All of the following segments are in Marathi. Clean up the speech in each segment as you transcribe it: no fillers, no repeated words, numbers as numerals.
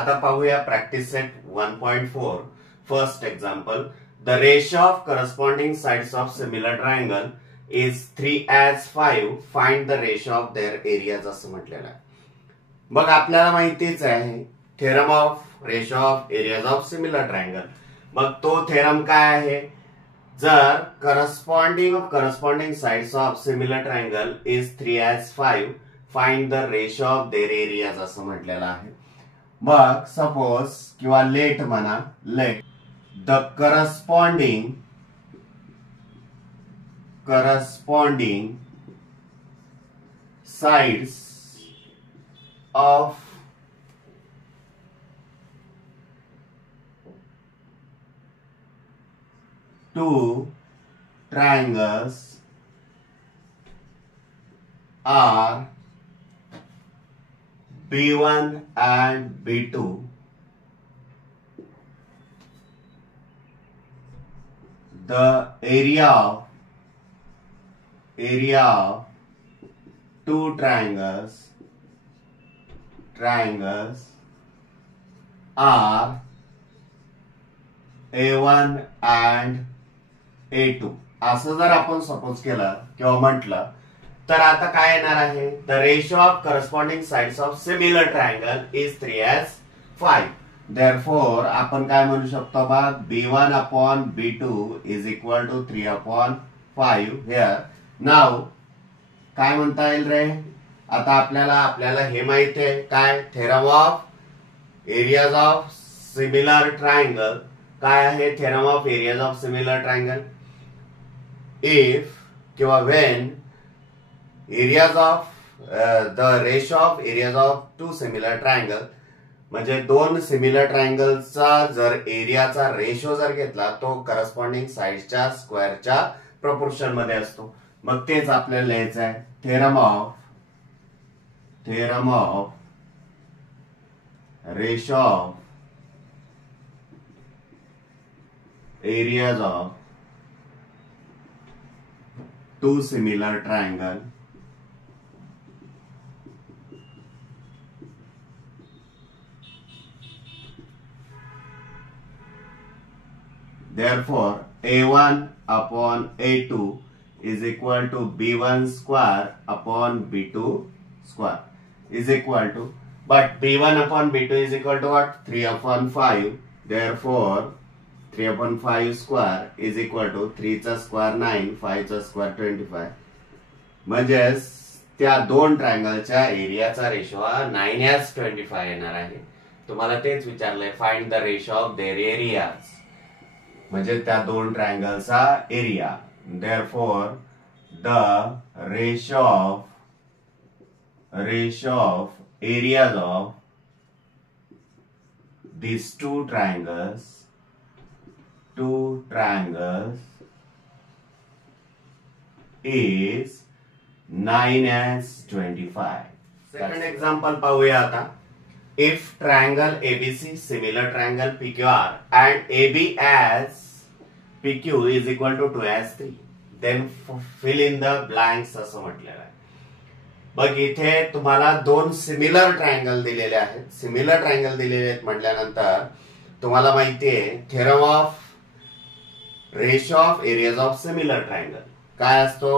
आता पाहूया practice set 1.4 first example. The ratio of corresponding sides of similar triangle is 3:5. Find the ratio of their areas असं म्हटलेलं आहे. मग आपल्याला माहितीच आहे theorem of ratio of areas of similar triangle. मग तो थेरम काय आहे? जर corresponding sides of similar triangle is 3:5 find the ratio of their areas असं म्हटलेलं आहे. मग सपोज किंवा लेट म्हणा, let the corresponding sides of two triangles are B1 and B2. The area of two triangles are A1 and A2. असं जर आपण सपोज केलं किंवा म्हटलं तर आता काय येणार आहे? The ratio of corresponding sides of similar triangle is 3:5. Therefore आपण काय म्हणू शकतो मग B1 upon B2 is equal to 3/5 here. नाव काय म्हणता येईल रे? आता आपल्याला हे माहिती आहे काय? Theorem of areas of similar triangle. काय आहे theorem of areas of similar triangle? If किंवा when areas of the ratio of areas of two similar triangle, म्हणजे दोन सिमिलर ट्रायंगलचा जर एरियाचा रेशो जर घेतला तो करस्पॉन्डिंग साइडच्या स्क्वेअरच्या प्रपोर्शन मध्ये असतो. मग तेच आपल्याला लिहायचं आहे. Theorem of ratio of areas of two similar triangle therefore A1 upon A2 is equal to B1 square upon B2 square is equal to, but B1 upon B2 is equal to what? 3/5. Therefore 3/5 square is equal to 3 चा स्क्वेअर 9, 5 चा स्क्वेअर 25. म्हणजे त्या दोन ट्रायंगलच्या एरियाचा रेशो 9:25 येणार आहे. तुम्हाला तेच विचारलंय find the ratio of their areas, म्हणजे त्या दोन ट्रायंगलचा area. Therefore the ratio of areas of these two triangles is 9:25. Second example पाहूया आता. If triangle ABC similar triangle PQR and AB as PQ is equal to 2:3, then fill in the blanks असं म्हटलेलं आहे. बघ इथे तुम्हाला दोन सिमिलर ट्रायंगल दिलेले आहेत. सिमिलर ट्रायंगल दिलेले आहेत म्हटल्यानंतर तुम्हाला माहितीये theorem of ratio of areas of similar triangle काय असतो?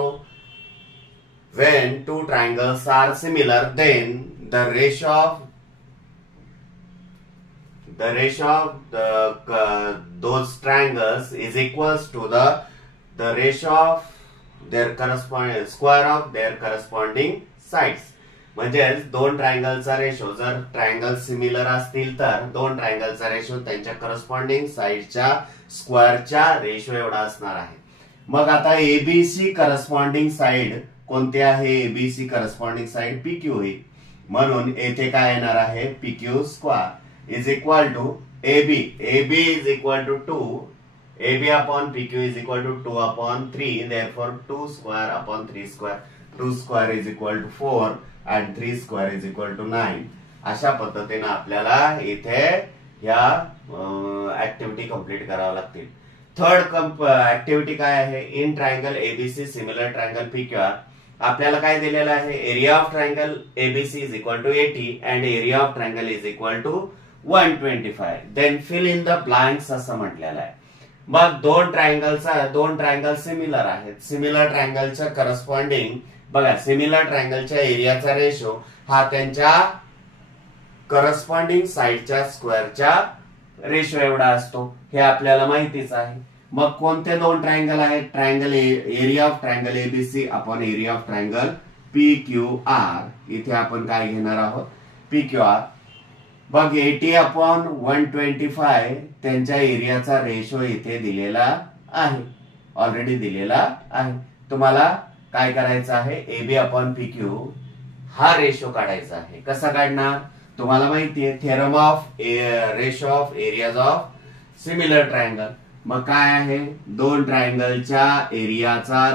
when two triangles are similar then the ratio of those triangles is equals to the ratio of their corresponding square of their corresponding sides. म्हणजे दोन ट्रायंगलचा रेशो जर ट्रायंगल सिमिलर असतील तर दोन ट्रायंगलचा रेशो त्यांच्या करस्पॉन्डिंग साइडच्या स्क्वेअरच्या रेशो एवढा असणार आहे. मग आता एबीसी करस्पॉन्डिंग साइड कोणती आहे? एबीसी करस्पॉन्डिंग साइड पीक्यू होईल. म्हणून येथे काय येणार आहे? PQ square is equal to AB is equal to 2. AB upon PQ is equal to 2/3. Therefore 2 square upon 3 square. 2 square is equal to 4 and 3 square is equal to 9. अशा पद्धतीने आपल्याला इथे या ऍक्टिव्हिटी कंप्लीट कराव्या लागतील. थर्ड ऍक्टिव्हिटी काय आहे? In triangle ABC similar triangle PQR आपल्याला काय दिलेलं आहे? Area of triangle ABC is equal to 80 and area of triangle is equal to 125. Then fill in the blanks असं म्हटलेलं आहे. मग दोन ट्रायंगल सिमिलर आहेत. सिमिलर ट्रायंगलच्या करस्पॉन्डिंग बघा, सिमिलर ट्रायंगलच्या एरियाचा रेशो हा त्यांच्या करस्पॉन्डिंग साइडच्या स्क्वेअरच्या रेशो एवढा असतो, हे आपल्याला माहितीच आहे. मग कोणते दोन ट्रायंगल आहेत? Triangle area of triangle ABC upon area of triangle P Q R. इथे आपण काय घेणार आहोत? P Q R. बघ 80 अपॉन 125 त्यांच्या एरियाचा रेशो इथे दिलेला आहे, ऑलरेडी दिलेला आहे. तुम्हाला काय करायचं आहे? एबी अपॉन पी क्यू हा रेशो काढायचा आहे. कसा काढणार? तुम्हाला माहिती आहे theorem of ratio of areas of similar triangle. मग काय आहे? दोन ट्रायंगलच्या एरियाचा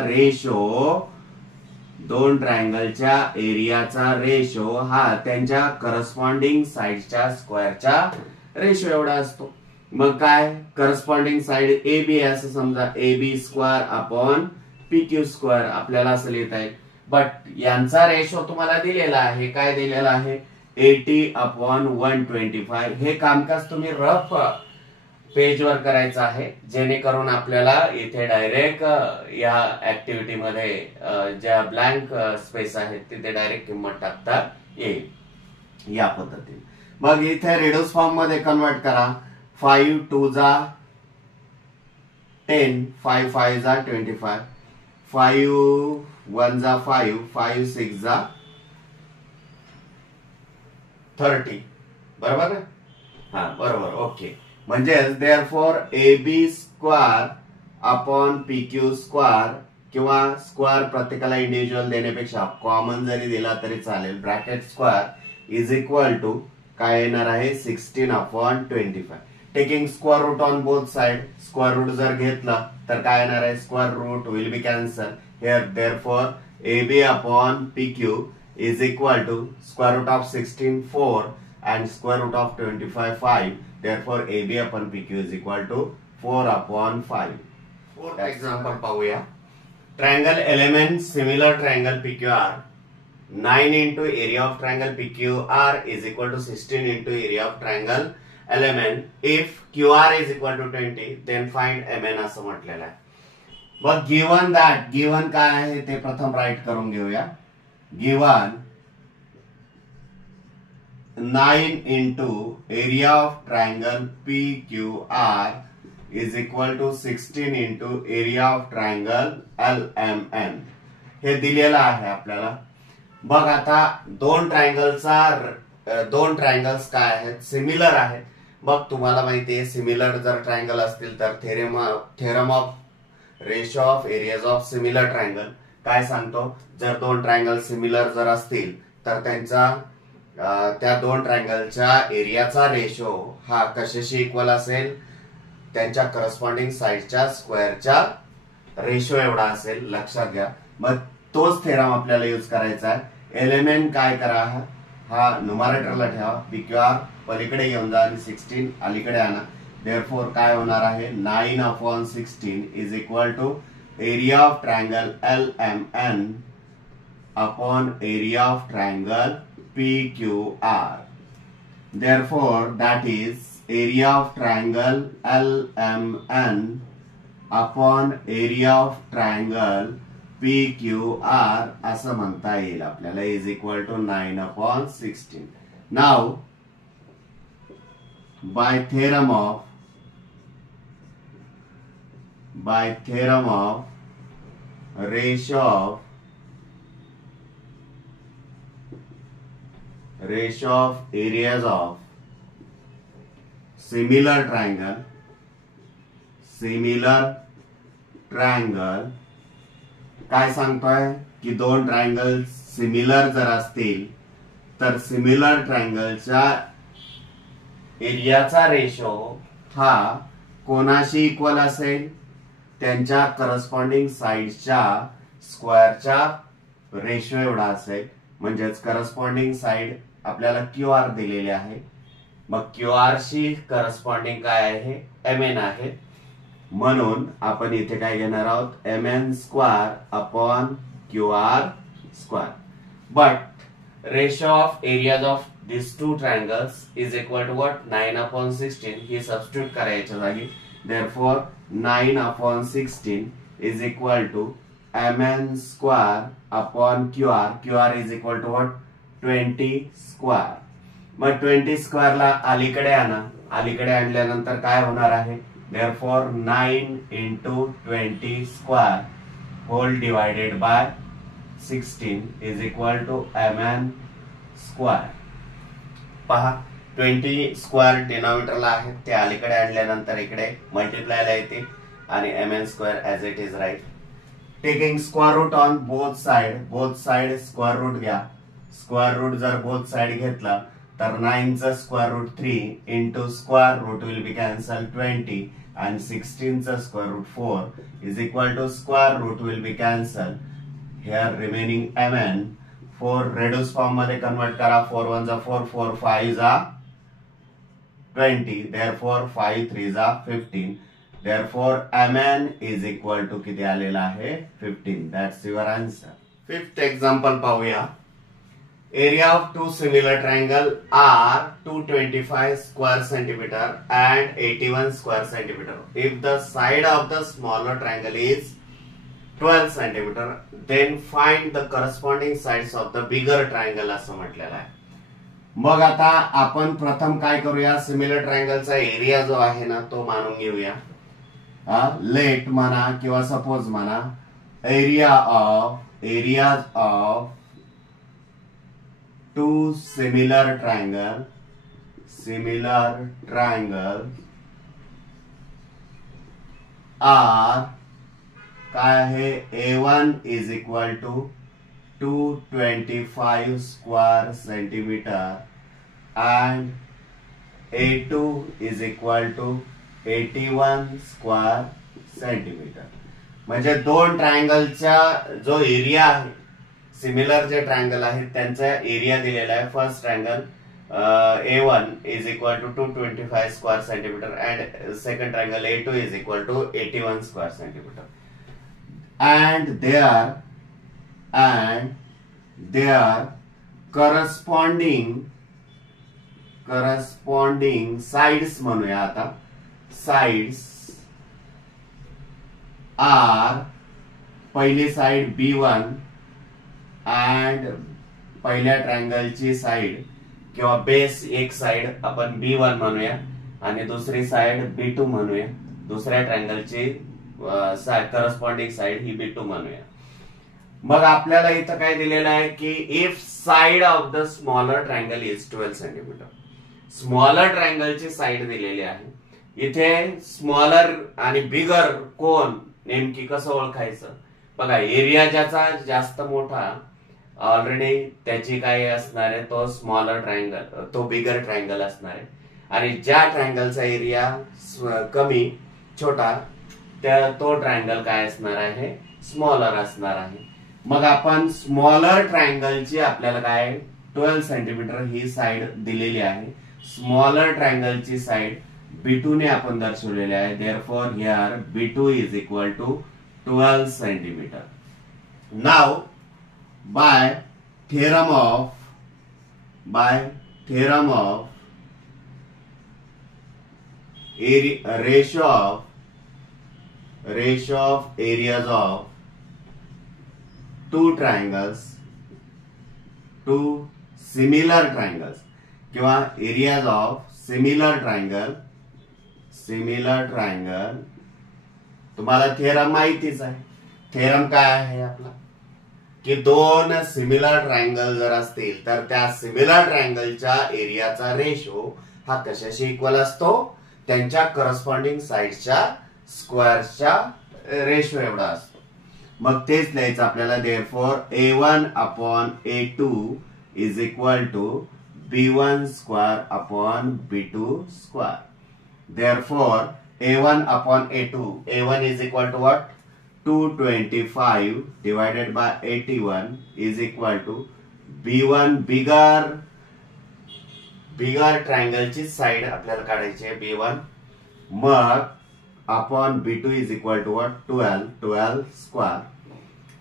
रेशो हा त्यांच्या करस्पॉन्डिंग साइडच्या स्क्वेअरच्या रेशो एवढा असतो. मग काय? करस्पॉन्डिंग साइड ए बी असं समजा, A B square upon P Q square आपल्याला असं लिहिता येईल. बट यांचा रेशो तुम्हाला दिलेला आहे. काय दिलेला आहे? 80 अपॉन 125. हे कामकाज तुम्ही रफ पेजवर करायचं आहे, जेणेकरून आपल्याला इथे डायरेक्ट या ऍक्टिव्हिटी मध्ये ज्या ब्लँक स्पेस आहेत तिथे डायरेक्ट किंमत टाकता येईल या पद्धतीने. मग इथे रिड्यूस फॉर्म मध्ये कन्वर्ट करा. 5 2 जा 10, 5 5 जा 25, 5 1 जा 5, 5 6 जा 30. बरोबर ना? हा बरोबर. ओके. म्हणजे therefore A B square upon P Q square, किंवा स्क्वेअर प्रत्येकाला इंडिव्हिज्युअल देण्यापेक्षा कॉमन जरी दिला तरी चालेल, bracket square is equal to काय येणार आहे? 16 upon 25. Taking square root on both side. Square root जर घेतला तर काय येणार आहे? Square root will be cancel here. Therefore A B upon P Q is equal to square root of 16 4 and square root of 25 5. Therefore AB upon PQ is equal to 4 upon 5. Fourth example पाहूया. Triangle element similar triangle PQR 9 into area of triangle PQR is equal to 16 into area of triangle element. If QR is equal to 20 then find MN असं म्हटलेलं आहे. But given काय आहे ते प्रथम राईट करून घेऊया. Given 9 into area of triangle PQR is equal to 16 into area of triangle LMN. हे दिलेलं आहे आपल्याला. बघ आता दोन ट्रायंगल्स काय आहेत? सिमिलर आहेत. बघ तुम्हाला माहिती आहे सिमिलर जर ट्रायंगल असतील तर theorem of ratio of areas of similar triangle काय सांगतो? जर दोन ट्रायंगल सिमिलर जर असतील तर त्या दोन ट्रायंगलच्या एरियाचा रेशो हा कशाशी इक्वल असेल? त्यांच्या करस्पॉन्डिंग साइडच्या स्क्वेअरच्या रेशो एवढा असेल. लक्षात घ्या. मग तोच थेरम आपल्याला यूज करायचा आहे. एलिमेंट काय करा? हा न्यूमरेटरला ठेवा. पीक्यूआर पलीकडे घेऊन जा आणि 16 अलीकडे आणा. देअरफॉर काय होणार आहे? 9 upon 16 is equal to area of triangle LMN upon area of triangle PQR. Therefore, that is area of triangle LMN upon area of triangle PQR असं म्हणता येईल आपल्याला is equal to 9 upon 16. Now, by theorem of ratio of areas of similar triangle काय सांगतोय की दोन ट्रायंगल सिमिलर जर असतील तर सिमिलर ट्रायंगलच्या एरियाचा रेशो हा कोणाशी इक्वल असेल? त्यांच्या करस्पॉन्डिंग साइडच्या स्क्वेअरच्या रेशो एवढा असेल. म्हणजेच करस्पॉन्डिंग साइड आपल्याला क्यूआर दिलेले आहे. मग क्यूआर शी करस्पॉन्डिंग काय आहे? MN आहे. म्हणून आपण इथे काय घेणार आहोत? MN square upon QR square. But ratio of areas of these two triangles is equal to what? 9/16. He substitute करायच्या जागी. Therefore 9/16 is equal to mn square upon qr. qr is equal to what? 20 square. मग 20 स्क्वेअर ला अलीकडे आणा. अलीकडे आणल्यानंतर काय होणार आहे? Therefore 9 into 20 square whole divided by 16 is equal to mn square. पहा 20 स्क्वेअर डिनॉमिनेटरला आहे, ते अलीकडे आणल्यानंतर इकडे मल्टिप्लायला येते आणि mn square as it is right. Taking square root on both side square root घ्या. स्क्वेअर रूट जर बोथ साइड घेतला तर 9 चा square root 3 into square root will be cancel 20 and 16 चा square root 4 is equal to square root will be cancel. Here remaining mn 4 reduce form मध्ये कन्वर्ट करा. 4 1 जा 4 4 5 जा 20. Therefore 5 3 जा 15. Therefore mn is equal to किती आलेला आहे? 15. That's your answer. Fifth example पाहूया. Area of two similar triangle are 225 square centimeter and 81 square centimeter. If the side of the smaller triangle is 12 centimeter, then find the corresponding sides of the bigger triangle असं म्हटलेलं आहे. मग आता आपण प्रथम काय करूया? सिमिलर ट्रायंगलचा एरिया जो आहे ना तो मानून घेऊया. लेट म्हणा किंवा सपोज म्हणा areas of two similar triangle are काय आहे? A1 is equal to 225 square centimeter and A2 is equal to 81 square centimeter. म्हणजे दोन ट्रायंगलचा जो एरिया आहे, सिमिलर जे ट्रायंगल आहेत त्यांचा एरिया दिलेला आहे. First triangle A1 is equal to 225 square centimeter and second triangle A2 is equal to 81 square centimeter. And their corresponding sides म्हणूया आता. sides are पहिली साइड B1 and पहिल्या ट्रायंगलची साइड किंवा बेस एक साइड आपण B1 म्हणूया आणि दुसरी साइड B2 म्हणूया. दुसऱ्या ट्रायंगलची करस्पॉन्डिंग साइड ही B2 म्हणूया. मग आपल्याला इथं काय दिलेलं आहे की if side of the smaller triangle is 12 centimetre. Smaller ट्रायंगलची साइड दिलेली आहे. इथे स्मॉलर आणि बिगर कोण नेमकी कसं ओळखायचं? बघा, एरिया ज्याचा जास्त मोठा ऑलरेडी त्याची काय असणार आहे? तो स्मॉलर ट्रायंगल, तो बिगर ट्रायंगल असणार आहे. आणि ज्या ट्रायंगलचा एरिया कमी छोटा तो ट्रायंगल काय असणार आहे? स्मॉलर असणार आहे. मग आपण स्मॉलर ट्रायंगलची आपल्याला काय 12 सेंटीमीटर ही साइड दिलेली आहे. स्मॉलर ट्रायंगलची साइड B2 ने आपण दर्शवलेली आहे. Therefore here B2 is equal to 12 centimetre. Now by theorem of ratio of areas of two similar triangles किंवा areas of similar triangle तुम्हाला थेरम माहितीच आहे. थेरम काय आहे आपला? की दोन सिमिलर ट्रायंगल जर असतील तर त्या सिमिलर ट्रायंगलच्या एरियाचा रेशो हा कशाशी इक्वल असतो? त्यांच्या करस्पॉन्डिंग साइडच्या स्क्वेअरच्या रेशो एवढा असतो. मग तेच लिहायचं आपल्याला. Therefore A1 upon A2 is equal to B1 square upon B2 square. Therefore A1 upon A2, A1 is equal to what? 225 divided by 81 is equal to B1 bigger ट्रायंगलची साइड आपल्याला काढायची आहे B1. मग upon B2 is equal to what? 12 square.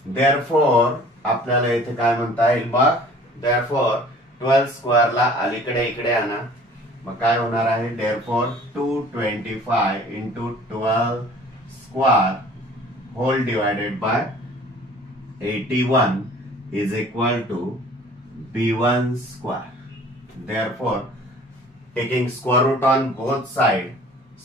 Therefore आपल्याला इथे काय म्हणता येईल? मग देअरफॉर 12 स्क्वेअरला अलीकडे इकडे आणा, मग काय होणार आहे, therefore 225 into 12 square whole divided by 81 is equal to b1 square. Therefore taking square root on both side,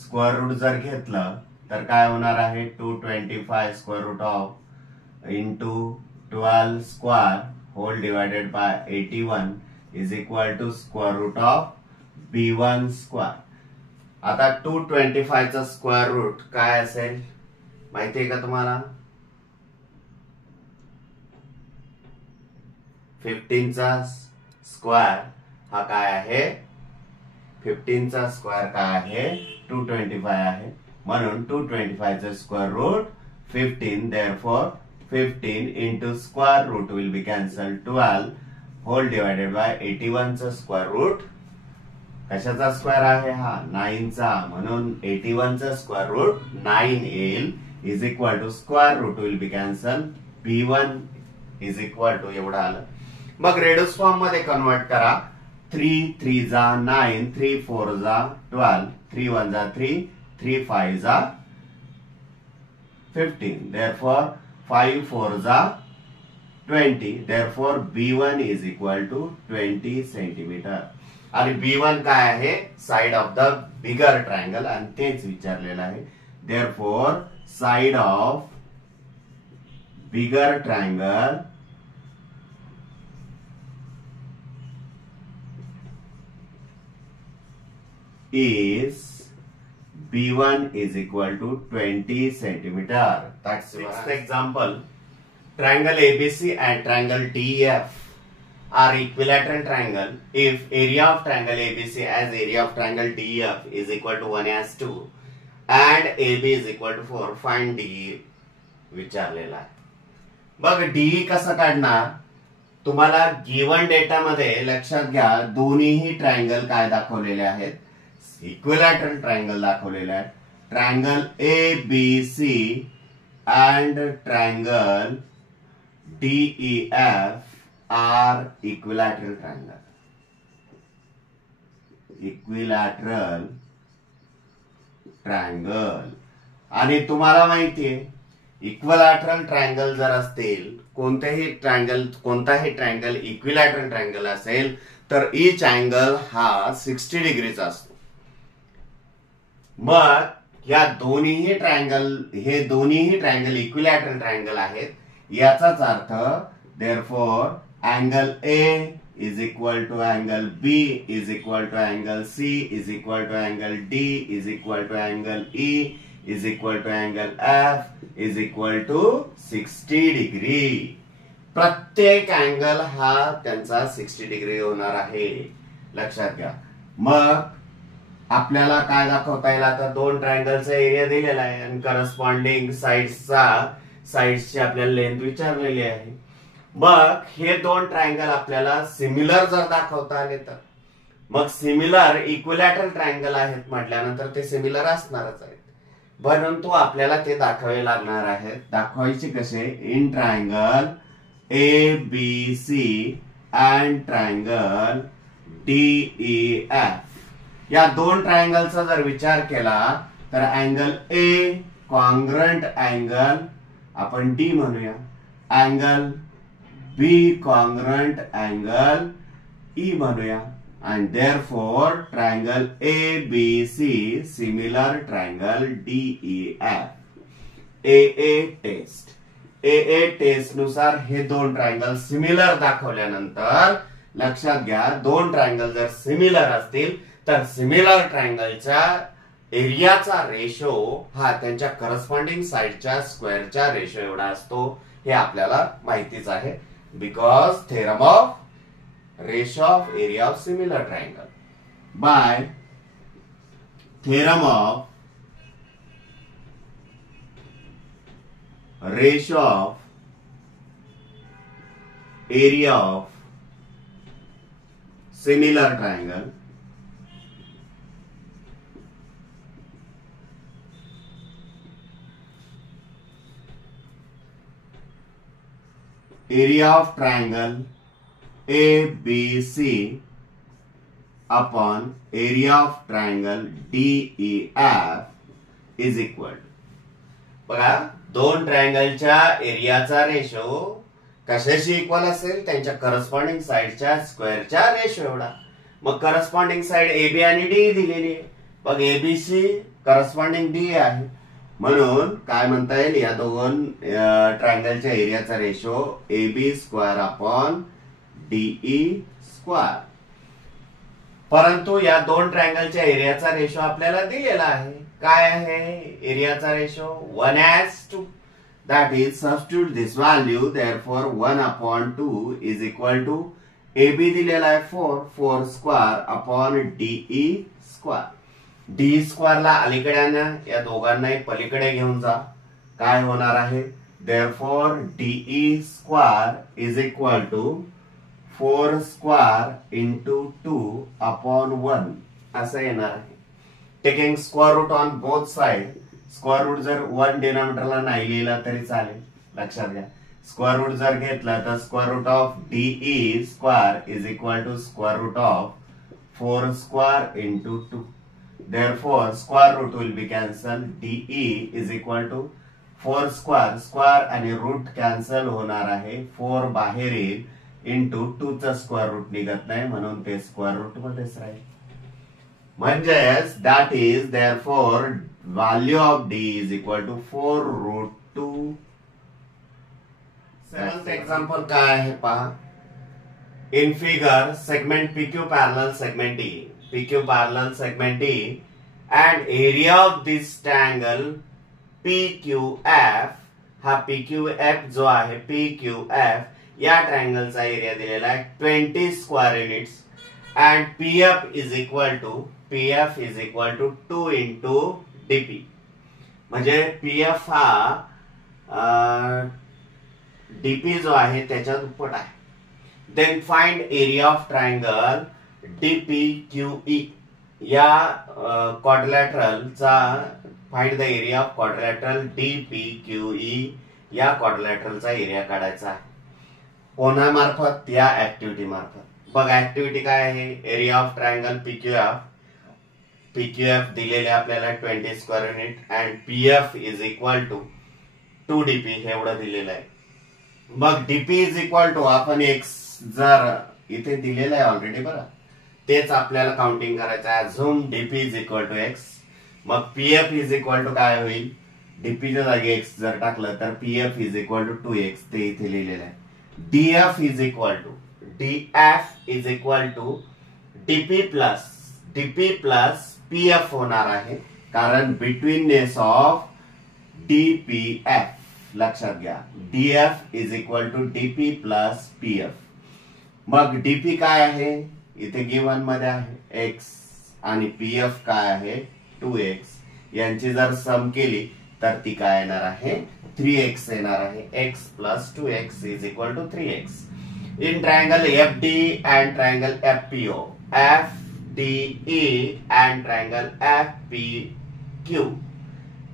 square root जर घेतलं तर काय होणार आहे, 225 square root of into 12 square whole divided by 81 is equal to square root of b1 square. आता 225 चा स्क्वेअर रूट काय असेल माहितीये का तुम्हाला, 15 चा स्क्वेअर हा काय आहे, 15 चा स्क्वेअर काय आहे, 225 आहे, म्हणून 225 चा square root 15. Therefore 15 into square root will be cancel 12 whole divided by 81 चा स्क्वेअर रूट कशाचा स्क्वेअर आहे हा, 9 चा, म्हणून 81 चा स्क्वेअर रूट 9 येईल is equal to square root will be cancel b1 is equal to एवढा आलं. मग रेड्यूस फॉर्म मध्ये कन्वर्ट करा, 3 3 जा 9, 3 4 जा 12, 3 1 जा 3, 3 5 जा 15. देअरफॉर 5 4 जा 20. Therefore b1 is equal to 20 centimetre. आणि b1 काय आहे, side of the bigger triangle, आणि तेच विचारलेलं आहे. Therefore side of bigger triangle is b1 is equal to 20 centimeter. That's next example. Triangle ABC and triangle DEF are equilateral triangle if area of triangle ABC as area of triangle DEF is equal to 1/2 and AB is equal to 4. Find DE विचारलेला आहे. बघ DE कसं काढणार, तुम्हाला गिवन डेटा मध्ये लक्षात घ्या, दोन्हीही ट्रायंगल काय दाखवलेले आहेत, इक्विलॅटरल ट्रायंगल दाखवलेला आहे. Triangle ABC and triangle DEF are equilateral triangle. Equilateral triangle. आणि तुम्हाला माहितीये इक्विलॅटरल ट्रायंगल जर असतील, कोणताही ट्रायंगल इक्विलॅटरल ट्रायंगल असेल तर ईच अँगल हा 60 डिग्रीचा असतो. मग या दोन्हीही ट्रायंगल इक्विलॅटरल ट्रायंगल आहेत, याचाच अर्थ therefore angle A is equal to angle B is equal to angle C is equal to angle D is equal to angle E is equal to angle F is equal to 60 degree. प्रत्येक अँगल हा त्यांचा 60 डिग्री होणार आहे, लक्षात घ्या. मग आपल्याला काय दाखवता येईल, आता दोन ट्रायंगलचा एरिया दिलेला आहे आणि करस्पॉन्डिंग साइड्सची आपल्याला लेंथ विचारलेली आहे. मग हे दोन ट्रायंगल आपल्याला सिमिलर जर दाखवता आले तर, मग सिमिलर इक्विलॅटरल ट्रायंगल आहेत म्हटल्यानंतर ते सिमिलर असणारच आहेत, परंतु आपल्याला ते दाखवावे लागणार आहेत. दाखवायचे कसे, in triangle ABC and triangle DEF. या दोन ट्रायंगलचा जर विचार केला तर अँगल A कॉन्ग्रंट अँगल आपण D म्हणूया, angle B congruent angle E म्हणूया, and therefore triangle ABC similar triangle DEF. AA test नुसार हे दोन ट्रायंगल सिमिलर दाखवल्यानंतर लक्षात घ्या, दोन ट्रायंगल जर सिमिलर असतील तर सिमिलर ट्रायंगलच्या एरियाचा रेशो हा त्यांच्या करस्पॉन्डिंग साइडच्या स्क्वेअरच्या रेशो एवढा असतो, हे आपल्याला माहितीच आहे. Because theorem of ratio of area of similar triangle by theorem of ratio of area of similar triangle area of triangle ABC upon area of triangle DEF is equal. बघा, दोन ट्रायंगलच्या एरियाचा रेशो कशाशी इक्वल असेल? त्यांच्या करस्पॉन्डिंग साइडच्या स्क्वेअरच्या रेशो एवढा. मग करस्पॉन्डिंग साइड AB आणि D दिलेली आहे. मग ABC करस्पॉन्डिंग D आहे, म्हणून काय म्हणता येईल? या दोन ट्रायंगलच्या एरियाचा ratio AB square upon DE square. परंतु या दोन ट्रायंगलच्या एरियाचा रेशो आपल्याला दिलेला आहे. काय आहे एरियाचा ratio? 1:2. That is, substitute this value, therefore 1/2 is equal to AB दिलेला आहे 4 square upon DE square. D square ला अलीकडे आणा, या दोघांनाही पलीकडे घेऊन जा. काय होणार आहे? therefore DE square is equal to 4 square into 2/1 असं येणार आहे. Taking square root on both side. Square root जर 1 डिनॉमिनेटरला नाही लिहिला तरी चालेल, लक्षात घ्या. स्क्वेअर रूट जर घेतला तर square root of DE square is equal to square root of 4 square into 2. therefore square root will be cancelled. DE is equal to 4 square. Square आणि रूट कॅन्सल होणार आहे. 4 बाहेर येईल into 2 चा स्क्वेअर रूट निघत नाही, म्हणून ते स्क्वेअर रूट मध्येच राहील. म्हणजेच that is therefore value of D is equal to 4√2. Seventh example काय आहे पहा. In figure segment PQ parallel segment D. PQ parallel segment D and area of this triangle PQF. हा PQF जो आहे PQF या ट्रायंगलचा एरिया दिलेला आहे 20 square units and PF is equal to 2 into DP. म्हणजे PF हा DP जो आहे त्याच्या दुप्पट आहे. Then find area of triangle DPQE. या क्वाड्रिलॅटरलचा find the area of quadrilateral DPQE. या क्वाड्रिलॅटरलचा एरिया काढायचा आहे. कोणामार्फत? या ऍक्टिव्हिटी मार्फत. बघा ऍक्टिव्हिटी काय आहे. एरिया ऑफ ट्रायंगल PQF दिलेले आपल्याला 20 square unit and PF is equal to 2DP हे एवढं दिलेलं आहे. मग DP इज इक्वल टू आपण x जर इथे दिलेलं आहे ऑलरेडी बघा, तेच आपल्याला काउंटिंग करायचं आहे. Assume DP is equal to x. मग PF इज इक्वल टू काय होईल? DP च्या जागी x जर टाकलं तर PF is equal to 2x ते इथे लिहिलेलं आहे. DF is equal to DP plus PF होणार आहे, कारण बिटवीननेस ऑफ DPF. लक्षात घ्या, DF is equal to DP plus PF. मग DP काय आहे? इथे गिवन मध्ये आहे x आणि PF काय आहे? 2x. यांची जर सम केली तर ती काय येणार आहे? 3x येणार आहे. x plus 2x is equal to 3x. In triangle FD and triangle FPO, FDE and triangle FPQ.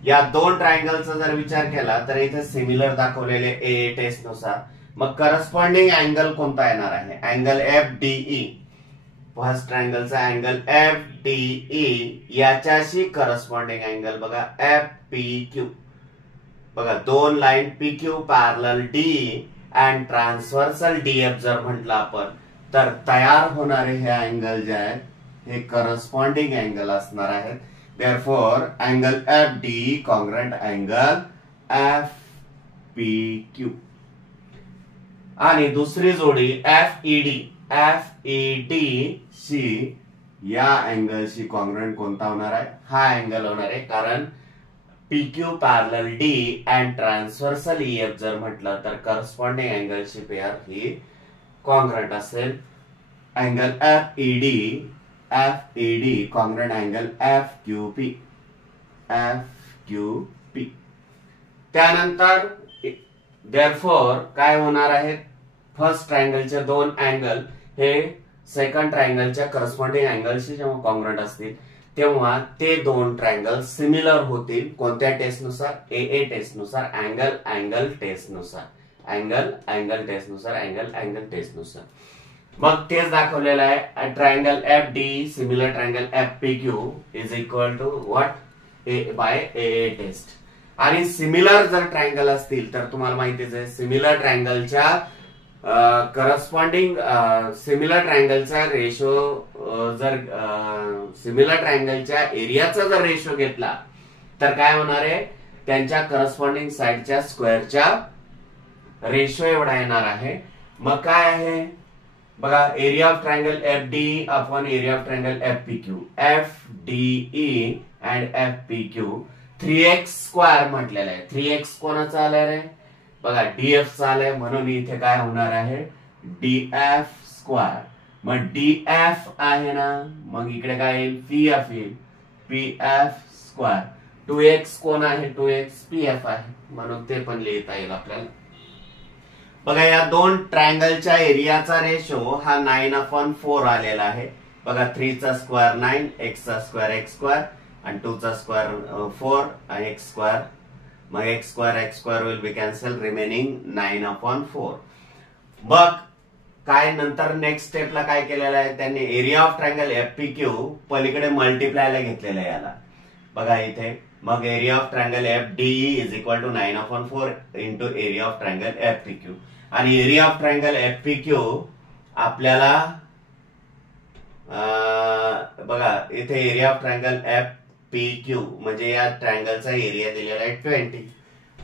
या दोन ट्रायंगलचा जर विचार केला तर इथे सिमिलर दाखवलेले AA टेस्ट नुसार मग करस्पॉन्डिंग अँगल कोणता येणार आहे? Angle FDE. फर्स्ट ट्रायंगलचा अँगल FDE याच्याशी करस्पॉन्डिंग अँगल बघा FPQ. बघा दोन line PQ parallel DE and transversal DF जर म्हटलं आपण तर तयार होणारे हे अँगल जे आहेत हे करस्पॉन्डिंग अँगल असणार आहेत. therefore angle FDE congruent angle FPQ. आणि दुसरी जोडी FED शी या अँगलशी कॉन्ग्रंट कोणता होणार आहे? हा अँगल होणार आहे, कारण PQ parallel D and transversal EF जर म्हटलं तर करस्पॉन्डिंग अँगलची पेअर ही कॉन्ग्रंट असेल. Angle FED congruent angle FQP. त्यानंतर therefore काय होणार आहेत? फर्स्ट ट्रायंगलचे दोन अँगल हे सेकंड ट्रायंगलच्या करस्पॉन्डिंग अँगलशी जेव्हा कॉन्ग्रंट असतील तेव्हा ते दोन ट्रायंगल सिमिलर होतील. कोणत्या टेस्ट नुसार? AA टेस्ट नुसार. अँगल टेस्ट नुसार. मग तेच दाखवलेलं आहे. Triangle F D similar triangle F P Q is equal to what A by A test. आणि सिमिलर जर ट्रायंगल असतील तर तुम्हाला माहितीच आहे सिमिलर ट्रायंगलच्या करस्पॉन्डिंग सिमिलर ट्रायंगलचा रेशो जर सिमिलर ट्रायंगलच्या एरियाचा जर रेशो घेतला तर काय होणार आहे त्यांच्या करस्पॉन्डिंग साइडच्या स्क्वेअरच्या रेशो एवढा येणार आहे. मग काय आहे बघा area of triangle F D upon area of triangle F P Q. F D E and F P Q 3x square म्हटलेलं आहे. 3x कोणाचा आलाय रे बघा डीएफ चा आलाय म्हणून इथे काय होणार आहे डीएफ स्क्वेअर. मग डीएफ आहे ना मग इकडे काय येईल पीएफ येईल पीएफ स्क्वेअर. 2x कोण आहे 2x पीएफ आहे म्हणून ते पण लिहिता येईल आपल्याला. बघा या दोन ट्रायंगलच्या एरियाचा रेशो हा 9/4 आलेला आहे. बघा 3 चा स्क्वेअर 9 x चा स्क्वेअर x स्क्वेअर आणि 2 चा स्क्वेअर 4 आणि x स्क्वेअर. मग x square will be cancel remaining 9/4. बघ काय नंतर नेक्स्ट स्टेपला काय केलेलं आहे त्यांनी area of triangle F P Q पलीकडे मल्टिप्लायला घेतलेलं आहे याला. बघा इथे मग area of triangle F D is equal to 9/4 into area of triangle F P Q. आणि area of triangle F P Q आपल्याला बघा इथे area of triangle F P Q म्हणजे या ट्रायंगलचा एरिया दिलेला आहे 20.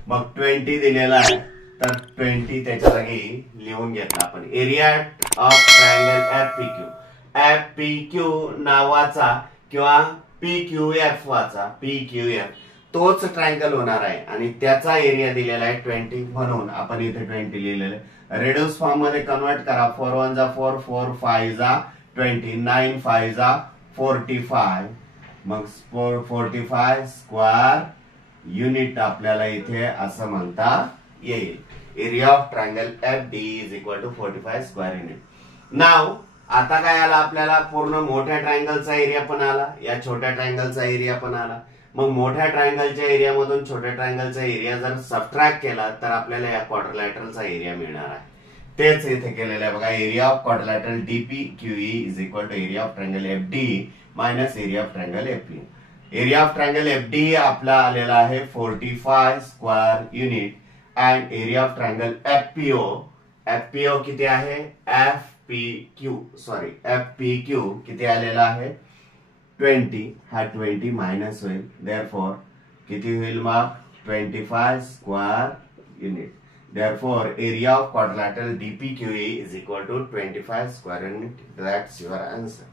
मग 20 दिलेला आहे तर 20 त्याच्या जागी लिहून घेतला आपण. Area of triangle F P Q F P Q नावाचा किंवा पी क्यू एफ वाचा पी क्यू एफ तोच ट्रायंगल होणार आहे आणि त्याचा एरिया दिलेला आहे 20 म्हणून आपण इथे 20 लिहिलेलं आहे. रेड्यूस फॉर्म मध्ये कन्वर्ट करा. 4 1 जा 4 4 5 जा 20 9 5 जा 45. मग 45 स्क्वेअर युनिट आपल्याला इथे असं म्हणता येईल. Area of triangle F D is equal to 45 square unit. नाव आता काय आला आपल्याला पूर्ण मोठ्या ट्रायंगलचा एरिया पण आला या छोट्या ट्रायंगलचा एरिया पण आला. मग मोठ्या ट्रायंगलच्या एरियामधून छोट्या ट्रायंगलचा एरिया जर सबट्रॅक्ट केला तर आपल्याला या क्वाड्रिलॅटरलचा एरिया मिळणार आहे. तेच इथे केलेलं आहे बघा. Area of quadrilateral DP QE is equal to area of triangle F D minus area of triangle F P. Area of triangle F D आपला आलेला आहे 45 square unit and area of triangle F P O किती आहे एफ पी क्यू किती आलेला आहे 20. हा 20 मायनस होईल देअरफॉर किती होईल मग 25 square unit. Therefore area of quadrilateral DPQE is equal to 25 square unit. That's your answer.